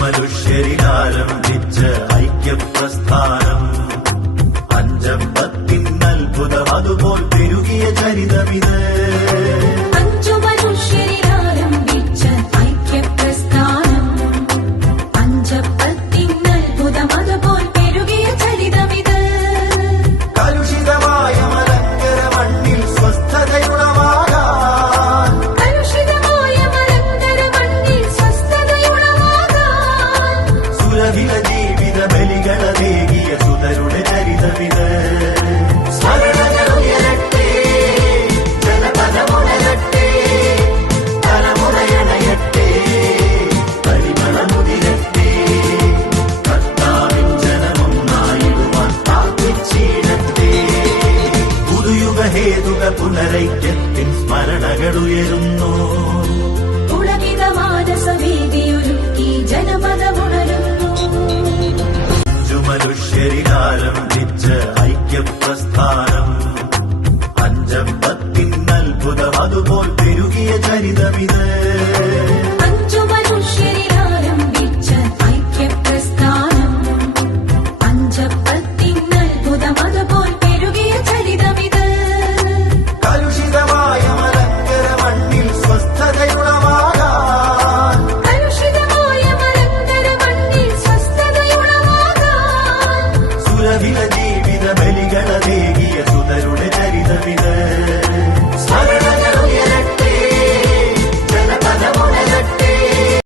മനുഷ്യരിലാരംഭിച്ച ഐക്യപ്രസ്ഥാനം. അഞ്ചമ്പത്തിനത്ഭുതം അതുപോൽ പെരുകിയ ചരിതമിത്. പുതുയുഗ ഹേതുക പുനരൈക്യത്തിൻ സ്മരണകളുയരുന്നു. പുളകിത മാനസവേദിയൊരുക്കി ജനപദമുണരുന്നു അഞ്ചു മനുഷ്യരിലാരംഭിച്ച ഐക്യപ്രസ്ഥാനം. അഞ്ചമ്പത്തിനത്ഭുതം അതുപോൽ പെരുകിയ ചരിതമിത്.